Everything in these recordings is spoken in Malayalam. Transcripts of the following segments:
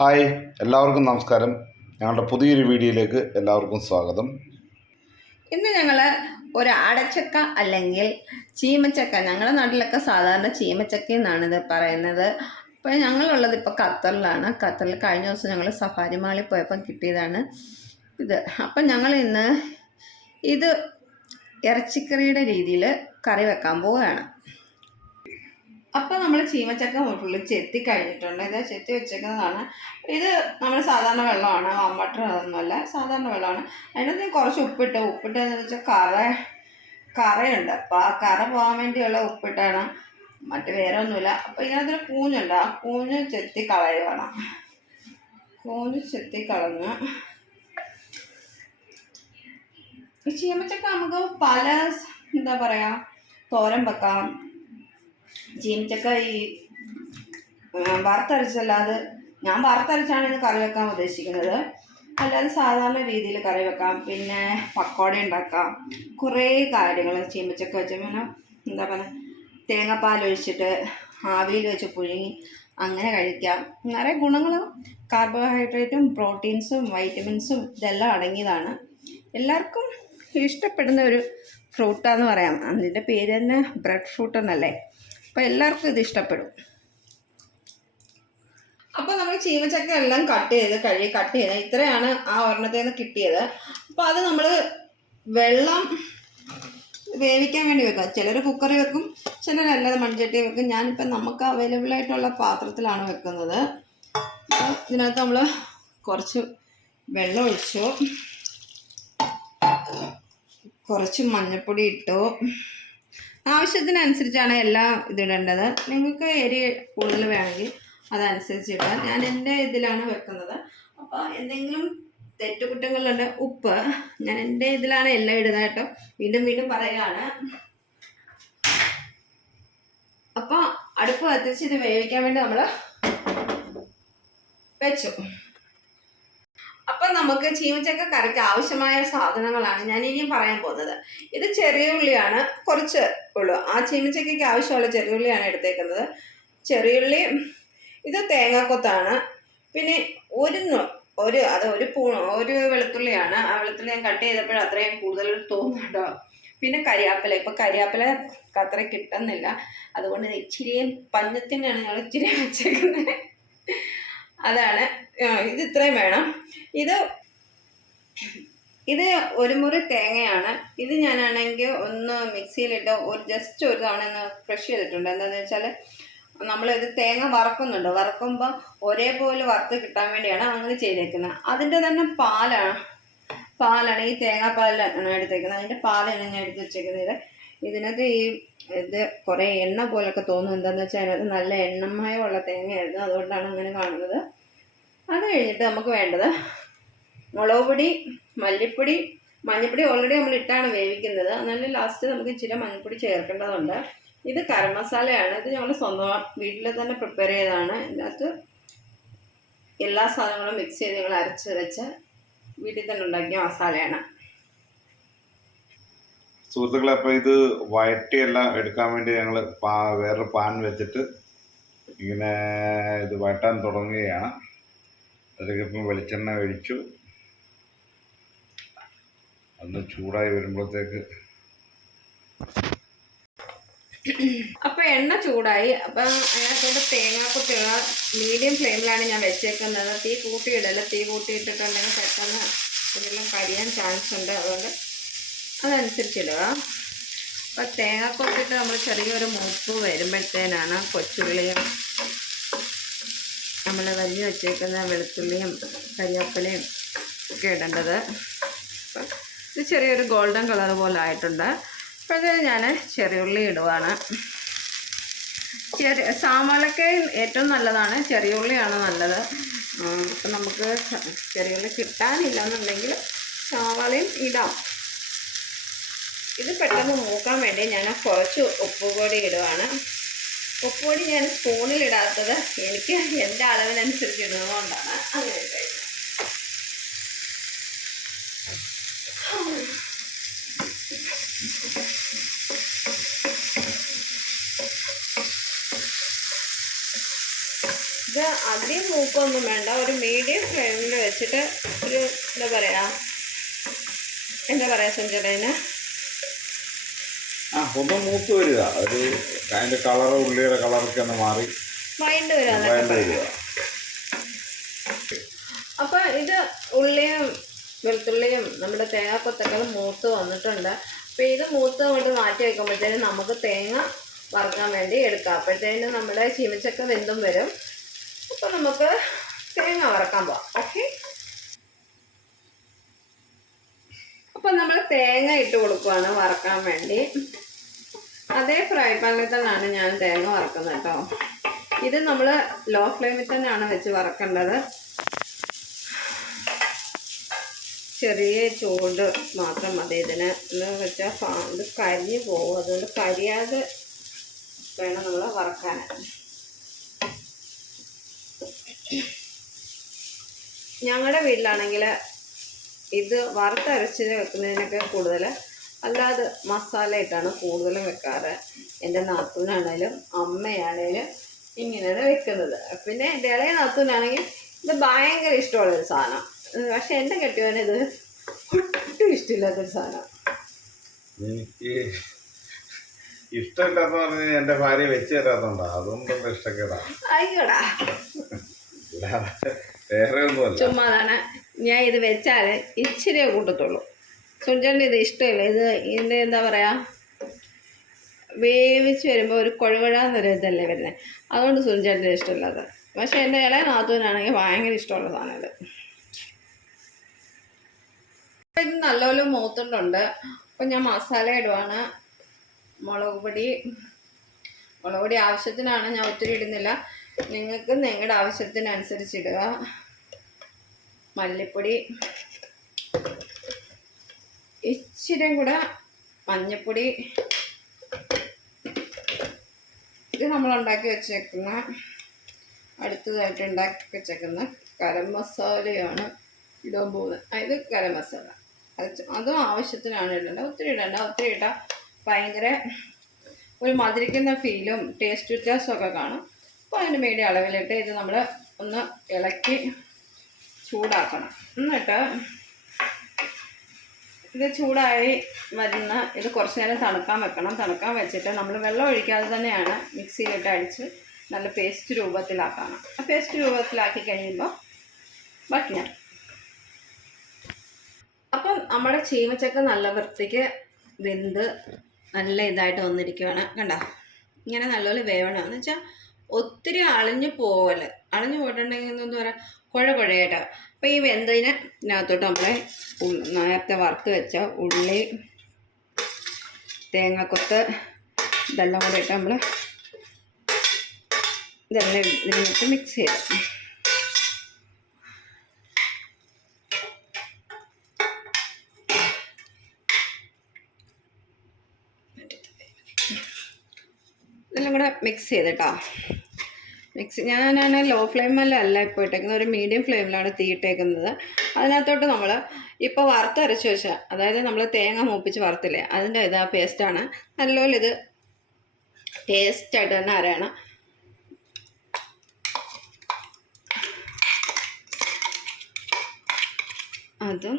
ഹായ്, എല്ലാവർക്കും നമസ്കാരം. ഞങ്ങളുടെ പുതിയൊരു വീഡിയോയിലേക്ക് എല്ലാവർക്കും സ്വാഗതം. ഇന്ന് ഞങ്ങൾ ഒരു അടച്ചക്ക അല്ലെങ്കിൽ ചീമച്ചക്ക, ഞങ്ങളുടെ നാട്ടിലൊക്കെ സാധാരണ ചീമച്ചക്ക എന്നാണ് ഇത് പറയുന്നത്. അപ്പോൾ ഞങ്ങളുള്ളത് ഇപ്പോൾ ഖത്തറിലാണ്. ഖത്തറിൽ കഴിഞ്ഞ ദിവസം ഞങ്ങൾ സഫാരി മാളിൽ പോയപ്പോൾ കിട്ടിയതാണ് ഇത്. അപ്പം ഞങ്ങൾ ഇന്ന് ഇത് ഇറച്ചിക്കറിയുടെ രീതിയിൽ കറി വെക്കാൻ പോവുകയാണ്. അപ്പോൾ നമ്മൾ ചീമച്ചക്ക ഫുള്ള് ചെത്തി കഴിഞ്ഞിട്ടുണ്ട്. ഇത് ചെത്തി വെച്ചേക്കുന്നതാണ്. ഇത് നമ്മൾ സാധാരണ വെള്ളമാണ്, വാട്ടർ അതൊന്നുമല്ല, സാധാരണ വെള്ളമാണ്. അതിനകത്ത് കുറച്ച് ഉപ്പിട്ടെന്ന് വെച്ചാൽ കറയുണ്ട്. അപ്പോൾ ആ കറ പോകാൻ വേണ്ടിയുള്ള ഉപ്പിട്ടാണ്, മറ്റ് വേറെ ഒന്നുമില്ല. അപ്പോൾ ഇതിനകത്തൊരു കൂഞ്ഞുണ്ട്, ആ കൂഞ്ഞ് ചെത്തി കളയുകയാണ്. കൂഞ്ഞ് ചെത്തി കളഞ്ഞ് ഈ ചീമച്ചക്ക നമുക്ക് പല എന്താ പറയുക തോരൻ വെക്കാം. ചീമച്ചക്ക ഈ വറുത്തരച്ചല്ലാതെ, ഞാൻ വറുത്തരച്ചാണ് ഇത് കറി വെക്കാൻ ഉദ്ദേശിക്കുന്നത്. അല്ലാതെ സാധാരണ രീതിയിൽ കറി വെക്കാം. പിന്നെ പക്കോട ഉണ്ടാക്കാം. കുറേ കാര്യങ്ങൾ ചീമച്ചക്ക വെച്ച് പിന്നെ എന്താ പറയുക, തേങ്ങാപ്പാൽ ഒഴിച്ചിട്ട് ആവിയിൽ വെച്ച് പുഴുങ്ങി അങ്ങനെ കഴിക്കാം. നിറയെ ഗുണങ്ങളും കാർബോഹൈഡ്രേറ്റും പ്രോട്ടീൻസും വൈറ്റമിൻസും ഇതെല്ലാം അടങ്ങിയതാണ്. എല്ലാവർക്കും ഇഷ്ടപ്പെടുന്ന ഒരു ഫ്രൂട്ടാന്ന് പറയാം. അതിൻ്റെ പേര് തന്നെ ബ്രെഡ് ഫ്രൂട്ട് എന്നല്ലേ. അപ്പോൾ എല്ലാവർക്കും ഇത് ഇഷ്ടപ്പെടും. അപ്പോൾ നമ്മൾ ചീമച്ചക്ക എല്ലാം കട്ട് ചെയ്ത് ഇത്രയാണ് ആ ഒരെണ്ണത്തിൽ നിന്ന് കിട്ടിയത്. അപ്പോൾ അത് നമ്മൾ വെള്ളം വേവിക്കാൻ വേണ്ടി വെക്കാം. ചിലർ കുക്കറിൽ വെക്കും, ചിലരല്ലാതെ മൺചട്ടി വെക്കും. ഞാനിപ്പോൾ നമുക്ക് അവൈലബിൾ ആയിട്ടുള്ള പാത്രത്തിലാണ് വെക്കുന്നത്. അപ്പോൾ ഇതിനകത്ത് നമ്മൾ കുറച്ച് വെള്ളം ഒഴിച്ചു, കുറച്ച് മഞ്ഞൾപ്പൊടി ഇട്ടു. ആവശ്യത്തിനനുസരിച്ചാണ് എല്ലാം ഇതിടേണ്ടത്. നിങ്ങൾക്ക് എരി കൂടുതൽ വേണമെങ്കിൽ അതനുസരിച്ച് ഇടാം. ഞാൻ എൻ്റെ ഇതിലാണ് വെക്കുന്നത്. അപ്പോൾ എന്തെങ്കിലും തെറ്റുകുറ്റങ്ങളുണ്ട്, ഉപ്പ് ഞാൻ എൻ്റെ ഇതിലാണ് എല്ലാം ഇടുന്നത് കേട്ടോ. വീണ്ടും പറയുകയാണ്. അപ്പോൾ അടുപ്പ് കത്തിച്ച് ഇത് വേവിക്കാൻ വേണ്ടി നമ്മൾ വെച്ചു. അപ്പം നമുക്ക് ചീമച്ചക്ക കറിക്ക് ആവശ്യമായ സാധനങ്ങളാണ് ഞാൻ ഇനിയും പറയാൻ പോകുന്നത്. ഇത് ചെറിയ ഉള്ളിയാണ്, കുറച്ച് ഉള്ളൂ. ആ ചീമച്ചക്കയ്ക്ക് ആവശ്യമുള്ള ചെറിയ ഉള്ളിയാണ് എടുത്തേക്കുന്നത്. ചെറിയുള്ളി, ഇത് തേങ്ങാക്കൊത്താണ്. പിന്നെ ഒരു വെളുത്തുള്ളിയാണ്. ആ വെളുത്തുള്ളി ഞാൻ കട്ട് ചെയ്തപ്പോൾ അത്രയും കൂടുതൽ തോന്നുന്നുണ്ടോ. പിന്നെ കരിയാപ്പില. ഇപ്പം കരിയാപ്പില അത്ര കിട്ടുന്നില്ല, അതുകൊണ്ട് ഇച്ചിരിയും പഞ്ഞത്തിനാണ് ഞങ്ങൾ ഇച്ചിരി വെച്ചേക്കുന്നത്. അതാണ് ഇത്. ഇത്രയും വേണം. ഇത് ഒരു മുറി തേങ്ങയാണ്. ഇത് ഞാനാണെങ്കിൽ ഒന്ന് മിക്സിയിലിട്ട് ജസ്റ്റ് ഒരു തവണ ഒന്ന് ക്രഷ് ചെയ്തിട്ടുണ്ട്. എന്താണെന്ന് വെച്ചാൽ നമ്മളിത് തേങ്ങ വറക്കുമ്പോൾ ഒരേപോലെ വറുത്ത് കിട്ടാൻ വേണ്ടിയാണ് അങ്ങനെ ചെയ്തേക്കുന്നത്. അതിൻ്റെ തന്നെ പാലാണ് ഈ തേങ്ങാപ്പാലാണ് എടുത്തേക്കുന്നത്. അതിൻ്റെ പാലാണ് ഞാൻ എടുത്ത് വെച്ചേക്കുന്നത്. ഇതിനകത്ത് ഇത് കുറേ എണ്ണ പോലൊക്കെ തോന്നും. എന്താണെന്ന് വെച്ചാൽ അതിനകത്ത് നല്ല എണ്ണമയമുള്ള തേങ്ങയായിരുന്നു, അതുകൊണ്ടാണ് അങ്ങനെ കാണുന്നത്. അത് കഴിഞ്ഞിട്ട് നമുക്ക് വേണ്ടത് മുളക് പൊടി, മഞ്ഞൾപ്പൊടി ഓൾറെഡി നമ്മൾ ഇട്ടാണ് വേവിക്കുന്നത്. എന്നാലും ലാസ്റ്റ് നമുക്ക് ഇച്ചിരി മഞ്ഞൾപ്പൊടി ചേർക്കേണ്ടതുണ്ട്. ഇത് ഗരം മസാലയാണ്. ഇത് ഞങ്ങൾ സ്വന്തം വീട്ടിൽ തന്നെ പ്രിപ്പയർ ചെയ്തതാണ്. ഇതിനകത്ത് എല്ലാ സാധനങ്ങളും മിക്സ് ചെയ്ത് ഞങ്ങൾ അരച്ച് വെച്ച് വീട്ടിൽ തന്നെ ഉണ്ടാക്കിയ മസാലയാണ്. സുഹൃത്തുക്കളെ, അപ്പോൾ ഇത് വഴറ്റിയെല്ലാം എടുക്കാൻ വേണ്ടി ഞങ്ങൾ വേറൊരു പാൻ വെച്ചിട്ട് ഇങ്ങനെ ഇത് വഴറ്റാൻ തുടങ്ങുകയാണ്. അതിലേക്ക് ഇപ്പം വെളിച്ചെണ്ണ ഒഴിച്ചു. അന്ന് ചൂടായി വരുമ്പോഴത്തേക്ക് അപ്പോൾ എണ്ണ ചൂടായി. അപ്പം അതിനകത്തോട്ട് തേങ്ങാക്കൊത്തുള്ള മീഡിയം ഫ്ലെയിമിലാണ് ഞാൻ വെച്ചേക്കുന്നത്. തീ കൂട്ടിയിടല്ല. തീ കൂട്ടിയിട്ടിട്ടുണ്ടെങ്കിൽ പെട്ടെന്ന് ഇതെല്ലാം കരിയാൻ ചാൻസ് ഉണ്ട്, അതുകൊണ്ട് അതനുസരിച്ചിടുക. അപ്പോൾ തേങ്ങാക്കൊത്തിട്ട് നമ്മൾ ചെറിയൊരു മൂപ്പ് വരുമ്പോഴത്തേനാണ് കൊച്ചുള്ളിയും നമ്മൾ വലിയ വെച്ചേക്കുന്ന വെളുത്തുള്ളിയും കരിവേപ്പിലയും ഒക്കെ ഇടേണ്ടത്. അപ്പം ഇത് ചെറിയൊരു ഗോൾഡൻ കളർ പോലെ ആയിട്ടുണ്ട്. അപ്പോഴത്തേന് ഞാൻ ചെറിയുള്ളി ഇടുവാണ്. സാമളയ്ക്ക് ഏറ്റവും നല്ലതാണ് ചെറിയുള്ളിയാണ് നല്ലത്. അപ്പം നമുക്ക് ചെറിയുള്ളി കിട്ടാനില്ലെന്നുണ്ടെങ്കിൽ സവാളയും ഇടാം. ഇത് പെട്ടെന്ന് മൂക്കാൻ വേണ്ടി ഞാൻ കുറച്ച് ഉപ്പുപൊടി ഇടുവാണ്. ഉപ്പുപൊടി ഞാൻ സ്പൂണിലിടാത്തത് എനിക്ക് എൻ്റെ അളവിനനുസരിച്ച് ഇടുന്നതുകൊണ്ടാണ് അങ്ങനെ ഇടുന്നത്. ഇത് അധികം മൂപ്പൊന്നും വേണ്ട, ഒരു മീഡിയം ഫ്ലെയിമിൽ വെച്ചിട്ട് ഒരു എന്താ പറയുക സുഞ്ചേട്ടന് ഒന്ന് മൂത്ത് വരിക, ഒരു അതിൻ്റെ കളറ് ഉള്ളിയുടെ കളറൊക്കെ ഒന്ന് മാറി വൈൻഡ് വരിക. അപ്പോൾ ഇത് ഉള്ളിയും വെളുത്തുള്ളിയും നമ്മുടെ തേങ്ങാക്കൊത്തൊക്കെ മൂത്ത് വന്നിട്ടുണ്ട്. അപ്പോൾ ഇത് മൂത്ത് കൊണ്ട് മാറ്റി വയ്ക്കുമ്പോഴത്തേനും നമുക്ക് തേങ്ങ വറുക്കാൻ വേണ്ടി എടുക്കാം. അപ്പോഴത്തേനും നമ്മുടെ ചീമച്ചക്ക വെന്തും വരും. അപ്പോൾ നമുക്ക് തേങ്ങ വറക്കാൻ പോവാം. ഓക്കെ, അപ്പോൾ നമ്മൾ തേങ്ങ ഇട്ട് കൊടുക്കുകയാണ് വറക്കാൻ വേണ്ടി. അതേ ഫ്രൈ പാനിൽ തന്നെയാണ് ഞാൻ തേങ്ങ വറക്കുന്നത് കേട്ടോ. ഇത് നമ്മൾ ലോ ഫ്ലെയിമിൽ തന്നെയാണ് വെച്ച് വറക്കേണ്ടത്. ചെറിയ ചൂട് മാത്രം മതി ഇതിന്. എന്ന് വെച്ചാൽ ഇത് കരിഞ്ഞു പോകും. അതുകൊണ്ട് കരിയാതെ വേണം നമ്മൾ വറക്കാൻ. ഞങ്ങളുടെ വീട്ടിലാണെങ്കിൽ ഇത് വറുത്തരച്ച് വെക്കുന്നതിനൊക്കെ കൂടുതൽ അല്ലാതെ മസാല ഇട്ടാണ് കൂടുതലും വെക്കാറ്. എൻ്റെ നാത്തൂനാണേലും അമ്മയാണേലും ഇങ്ങനെയാണ് വെക്കുന്നത്. പിന്നെ എൻ്റെ ഇളയ നാത്തൂനാണെങ്കിൽ ഇത് ഭയങ്കര ഇഷ്ടമുള്ളൊരു സാധനം. പക്ഷെ എൻ്റെ കെട്ടിയവനിത് ഒട്ടും ഇഷ്ടമില്ലാത്തൊരു സാധനം. എനിക്ക് ഇഷ്ടമില്ലാത്ത പറഞ്ഞാൽ എൻ്റെ ഭാര്യ വെച്ച് തരാത്തുണ്ടോ, അതുകൊണ്ടൊന്നും ഇഷ്ടക്കേടാ. ആയിക്കോടാ, വേറെ ഒന്നുമല്ല, ചുമ്മാതാണ്. ഞാൻ ഇത് വെച്ചാൽ ഇച്ചിരിയേ കൂട്ടത്തുള്ളൂ. സുഞ്ചേട്ടന് ഇത് ഇഷ്ടമില്ല. ഇതിൻ്റെ എന്താ പറയുക, വേവിച്ച് വരുമ്പോൾ ഒരു കുഴകുഴാന്നൊരു ഇതല്ലേ വരുന്നത്. അതുകൊണ്ട് സുഞ്ചേട്ടന് ഇഷ്ടമില്ലാത്ത. പക്ഷേ എൻ്റെ ഇളയ നാത്തൂനാണെങ്കിൽ ഭയങ്കര ഇഷ്ടമുള്ള സാധനം ഇത്. ഇത് നല്ലപോലെ മൂത്തുണ്ടുണ്ട്. അപ്പം ഞാൻ മസാല ഇടുവാണ്. മുളക് പൊടി ആവശ്യത്തിനാണ്, ഞാൻ ഒത്തിരി ഇടുന്നില്ല. നിങ്ങൾക്ക് നിങ്ങളുടെ ആവശ്യത്തിനനുസരിച്ച് ഇടുക. മല്ലിപ്പൊടി, ഇച്ചിരി കൂടെ മഞ്ഞൾപ്പൊടി, ഇത് നമ്മൾ ഉണ്ടാക്കി വെച്ചേക്കുന്ന അടുത്തതായിട്ട് ഉണ്ടാക്കി വെച്ചേക്കുന്ന ഗരം മസാലയാണ് ഇടാൻ പോകുന്നത്. ഇത് ഗരം മസാല അതും ആവശ്യത്തിനാണ് ഇടേണ്ടത്. ഒത്തിരി ഇടേണ്ട. ഒത്തിരി ഇട്ടാൽ ഭയങ്കര ഒരു മധുരിക്കുന്ന ഫീലും ടേസ്റ്റ് വ്യത്യാസമൊക്കെ കാണും. അപ്പോൾ അതിൻ്റെ മീഡിയം അളവിലിട്ട് ഇത് നമ്മൾ ഒന്ന് ഇളക്കി ചൂടാക്കണം. എന്നിട്ട് ഇത് ചൂടായി ഇത് കുറച്ച് നേരം തണുക്കാൻ വെക്കണം. തണുക്കാൻ വെച്ചിട്ട് നമ്മൾ വെള്ളം ഒഴിക്കാതെ തന്നെയാണ് മിക്സിയിലിട്ട് അടിച്ച് നല്ല പേസ്റ്റ് രൂപത്തിലാക്കണം. ആ പേസ്റ്റ് രൂപത്തിലാക്കി കഴിയുമ്പോൾ ബാക്കി അപ്പം നമ്മുടെ ചീമച്ചക്ക നല്ല വൃത്തിക്ക് വെന്ത് നല്ല ഇതായിട്ട് വന്നിരിക്കുകയാണ്. കണ്ടോ, ഇങ്ങനെ നല്ലപോലെ വേവണം. എന്ന് വെച്ചാൽ ഒത്തിരി അളിഞ്ഞു പോവല്. അളിഞ്ഞു പോയിട്ടുണ്ടെങ്കിൽ എന്താ പറയുക, കുഴയായിട്ട്. അപ്പോൾ ഈ വെന്തതിനകത്തോട്ട് നമ്മളെ നേരത്തെ വറുത്ത് വെച്ച ഉള്ളി, തേങ്ങാക്കൊത്ത് ഇതെല്ലാം കൂടെ ഇട്ട് നമ്മൾ ഇതെല്ലാം ഇതിനകത്ത് മിക്സ് ചെയ്ത് ഇതെല്ലാം കൂടെ മിക്സ് ചെയ്തിട്ടോ. ഞാനാണ് ലോ ഫ്ലെയിമിലല്ല ഇപ്പോൾ ഇട്ടേക്കുന്നത്, ഒരു മീഡിയം ഫ്ലെയിമിലാണ് തീ ഇട്ടേക്കുന്നത്. അതിനകത്തോട്ട് നമ്മൾ ഇപ്പോൾ വറുത്തരച്ച് വെച്ചാൽ, അതായത് നമ്മൾ തേങ്ങ മൂപ്പിച്ച് വറുത്തില്ലേ, അതിൻ്റെ ഇതാ പേസ്റ്റാണ്. നല്ലപോലെ ഇത് ടേസ്റ്റായിട്ട് തന്നെ അരയണം. അതും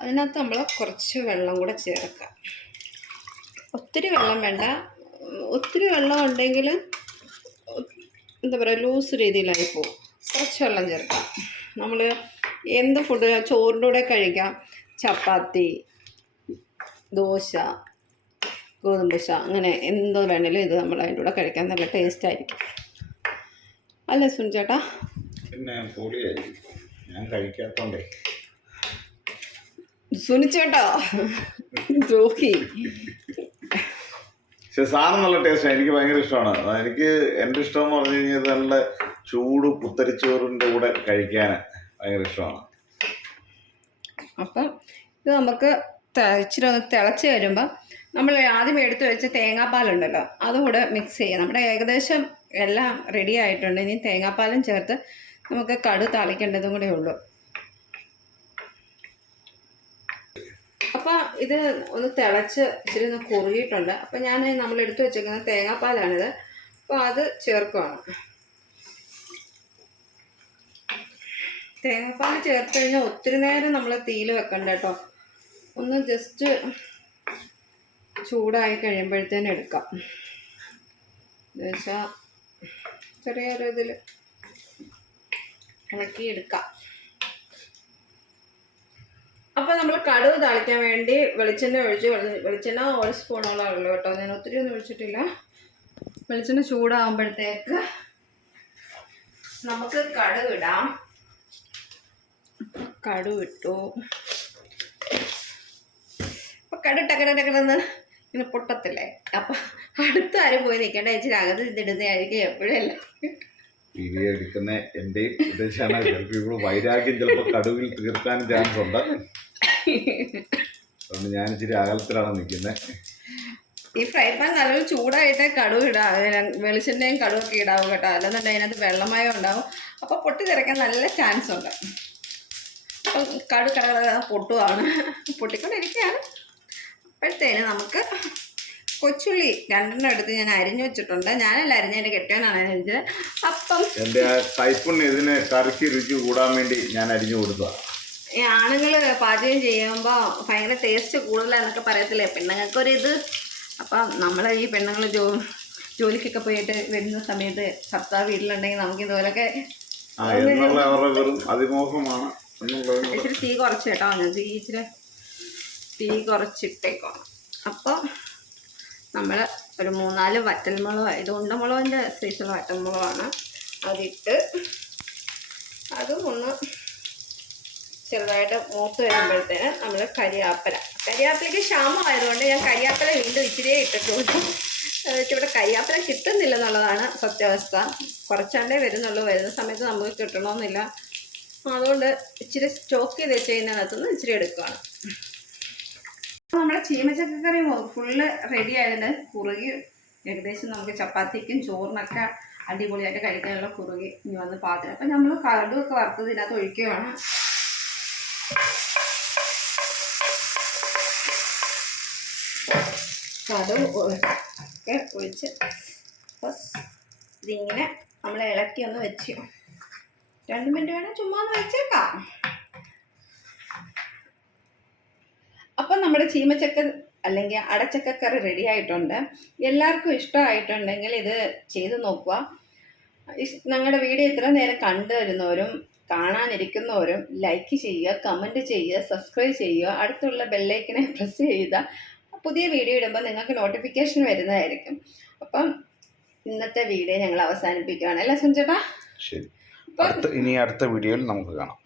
അതിനകത്ത് നമ്മൾ കുറച്ച് വെള്ളം കൂടെ ചേർക്കാം. ഒത്തിരി വെള്ളം വേണ്ട. ഒത്തിരി വെള്ളം ഉണ്ടെങ്കിൽ എന്താ പറയുക, ലൂസ് രീതിയിലായി പോകും. കുറച്ച് വെള്ളം ചേർക്കാം. നമ്മൾ എന്ത് ഫുഡ് ചോറിൻ്റെ കൂടെ കഴിക്കാം. ചപ്പാത്തി, ദോശ, ഗോതമ്പ് അങ്ങനെ എന്തോ വേണേലും ഇത് നമ്മൾ അതിൻ്റെ കൂടെ കഴിക്കാൻ നല്ല ടേസ്റ്റ് ആയിരിക്കും. അല്ലേ സുനിച്ചേട്ടാ? പിന്നെ പൊളിയായിരിക്കും. ഞാൻ കഴിക്കാത്തോണ്ടേ. സുനിച്ചേട്ടാ ദ്രോഹി. പക്ഷെ സാധനം നല്ല ടേസ്റ്റാണ്. എനിക്ക് ഭയങ്കര ഇഷ്ടമാണ്. എനിക്ക് എൻ്റെ ഇഷ്ടം എന്ന് പറഞ്ഞു കഴിഞ്ഞാൽ നല്ല ചൂട് കുത്തരിച്ചോറിൻ്റെ കൂടെ കഴിക്കാൻ ഭയങ്കര ഇഷ്ടമാണ്. അപ്പം ഇത് നമുക്ക് ഇച്ചിരി ഒന്ന് തിളച്ച് വരുമ്പോൾ നമ്മൾ ആദ്യം എടുത്ത് വെച്ച തേങ്ങാപ്പാലുണ്ടല്ലോ, അതുകൂടെ മിക്സ് ചെയ്യുക. നമ്മുടെ ഏകദേശം എല്ലാം റെഡി ആയിട്ടുണ്ട്. ഇനി തേങ്ങാപ്പാലും ചേർത്ത് നമുക്ക് കടു താളിക്കേണ്ടതും കൂടെ ഉള്ളൂ. അപ്പോൾ ഇത് ഒന്ന് തിളച്ച് ഇച്ചിരി ഒന്ന് കുറുകിയിട്ടുണ്ട്. അപ്പോൾ ഞാൻ നമ്മൾ എടുത്തു വെച്ചേക്കുന്ന തേങ്ങാപ്പാലാണിത്. അപ്പോൾ അത് ചേർക്കുകയാണ്. തേങ്ങാപ്പാൽ ചേർത്ത് കഴിഞ്ഞാൽ ഒത്തിരി നേരം നമ്മൾ തീയിൽ വെക്കണ്ട കേട്ടോ. ഒന്ന് ജസ്റ്റ് ചൂടായി കഴിയുമ്പോഴത്തേനും എടുക്കാം. എന്നുവെച്ചാൽ ചെറിയൊരു ഇതിൽ ഇളക്കി എടുക്കാം. അപ്പോൾ നമ്മൾ കടുക് താളിക്കാൻ വേണ്ടി വെളിച്ചെണ്ണ ഒഴിച്ച്, വെളിച്ചെണ്ണ 1 സ്പൂണോളം ഉള്ളു കേട്ടോ. ഞാൻ ഒത്തിരി ഒന്നും ഒഴിച്ചിട്ടില്ല. വെളിച്ചെണ്ണ ചൂടാകുമ്പോഴത്തേക്ക് നമുക്ക് കടുക് ഇടാം. കടുക് ഇട്ടു. അപ്പം കടുക് ടക്കടന്ന് ഇങ്ങനെ പൊട്ടത്തില്ലേ. അപ്പം അടുത്ത ആരും പോയി നിൽക്കേണ്ട, ഇച്ചിരി അകത്ത് ഇതിടുന്നതായിരിക്കും എപ്പോഴും എല്ലാം. വീഡിയോ എടുക്കുന്ന എൻ്റെയും ഉദ്ദേശമാണ്. ചിലപ്പോൾ ഇവിടെ വൈരാഗ്യം ചിലപ്പോൾ കടുവിൽ തീർക്കാനും ചാൻസ് ഉണ്ട്. അതുകൊണ്ട് ഞാൻ ഇച്ചിരി അകലത്തിലാണ് നിൽക്കുന്നത്. ഈ ഫ്രൈ പാൻ നല്ലൊരു ചൂടായിട്ട് കടുക് ഇടാം, വെളിച്ചെണ്ണയും കടുവൊക്കെ ഇടാവും കേട്ടോ. അല്ലെന്നുണ്ടെങ്കിൽ അതിനകത്ത് വെള്ളമയം ഉണ്ടാവും. അപ്പോൾ പൊട്ടി തിരക്കാൻ നല്ല ചാൻസ് ഉണ്ട്. അപ്പം കടുക് പൊട്ടുവാണ്, പൊട്ടിക്കൊണ്ടിരിക്കുകയാണ്. അപ്പോഴത്തേന് നമുക്ക് കൊച്ചുള്ളി 2 എടുത്ത് ഞാൻ അരിഞ്ഞു വെച്ചിട്ടുണ്ട്. ഞാനല്ല അരിഞ്ഞതിൻ്റെ കെട്ടിയവനാണ് അരിഞ്ഞത്. അപ്പം എൻ്റെ ആ കൈപ്പുണ്യം ഇതിനെ കറിക്ക് രുചി കൂടാൻ വേണ്ടി ഞാൻ അരിഞ്ഞു കൊടുത്തതാണ്. ഈ ആണുങ്ങൾ പാചകം ചെയ്യുമ്പോൾ ഭയങ്കര ടേസ്റ്റ് കൂടുതലാന്നൊക്കെ പറയത്തില്ലേ പെണ്ണുങ്ങൾക്കൊരിത്. അപ്പം നമ്മൾ ഈ പെണ്ണുങ്ങൾ ജോലിക്കൊക്കെ പോയിട്ട് വരുന്ന സമയത്ത് ഭർത്താവ് വീട്ടിലുണ്ടെങ്കിൽ നമുക്ക് ഇതുപോലൊക്കെ അവരുടെ വെറും അതിമോഹമാണ്. ഇച്ചിരി തീ കുറച്ച് കേട്ടോ. ഞാൻ ഇച്ചിരി തീ കുറച്ചിട്ടേക്കോണം. അപ്പോൾ നമ്മൾ ഒരു 3-4 വറ്റൽമുളക്, ഇത് ഉണ്ടമുളകിൻ്റെ സൈസുള്ള വറ്റൽമുളകാണ്. അതിട്ട് അതും ഒന്ന് ചെറുതായിട്ട് മൂത്ത് വരുമ്പോഴത്തേന് നമ്മൾ കരിയാപ്പിലയ്ക്ക് ക്ഷാമമായതുകൊണ്ട് ഞാൻ കരിയാപ്പില വീണ്ടും ഇച്ചിരിയേ ഇട്ടിട്ടുള്ളൂ. ഇവിടെ കരിയാപ്പില കിട്ടുന്നില്ലെന്നുള്ളതാണ് സത്യാവസ്ഥ. കുറച്ചാണ്ടേ വരുന്നുള്ളൂ. വരുന്ന സമയത്ത് നമുക്ക് കിട്ടണമെന്നില്ല. അതുകൊണ്ട് ഇച്ചിരി സ്റ്റോക്ക് ചെയ്ത് വെച്ച് കഴിഞ്ഞതിനകത്തുനിന്ന് ഇച്ചിരി എടുക്കുകയാണ്. നമ്മുടെ ചീമച്ചക്കറി ഫുള്ള് റെഡി ആയതിൻ്റെ കുറുകി ഏകദേശം നമുക്ക് ചപ്പാത്തിക്കും ചോറിനൊക്കെ അടിപൊളിയായിട്ട് കഴിക്കാനുള്ള കുറുകി ഇനി വന്ന് പാത്രം. അപ്പം നമ്മൾ കടുവൊക്കെ വറുത്തത് ഇതിനകത്ത് ഒഴിക്കുകയാണ്. കടുവ് ഒക്കെ ഒഴിച്ച് ഇതിങ്ങനെ നമ്മൾ ഇളക്കി ഒന്ന് വെച്ച് 2 മിനിറ്റ് വേണം ചുമ്മാ ഒന്ന് വെച്ചേക്കാം. അപ്പം നമ്മുടെ ചീമച്ചക്ക അല്ലെങ്കിൽ അടച്ചക്കറി റെഡി ആയിട്ടുണ്ട്. എല്ലാവർക്കും ഇഷ്ടമായിട്ടുണ്ടെങ്കിൽ ഇത് ചെയ്ത് നോക്കുക. ഞങ്ങളുടെ വീഡിയോ ഇത്ര നേരം കണ്ടുവരുന്നവരും കാണാനിരിക്കുന്നവരും ലൈക്ക് ചെയ്യുക, കമൻറ്റ് ചെയ്യുക, സബ്സ്ക്രൈബ് ചെയ്യുക. അടുത്തുള്ള ബെല്ലൈക്കനെ പ്രസ് ചെയ്യുക. പുതിയ വീഡിയോ ഇടുമ്പോൾ നിങ്ങൾക്ക് നോട്ടിഫിക്കേഷൻ വരുന്നതായിരിക്കും. അപ്പം ഇന്നത്തെ വീഡിയോ ഞങ്ങൾ അവസാനിപ്പിക്കുകയാണ്. അല്ലേ സുഞ്ചേട്ടാ? ശരി, ഇനി അടുത്ത വീഡിയോയിൽ നമുക്ക് കാണാം.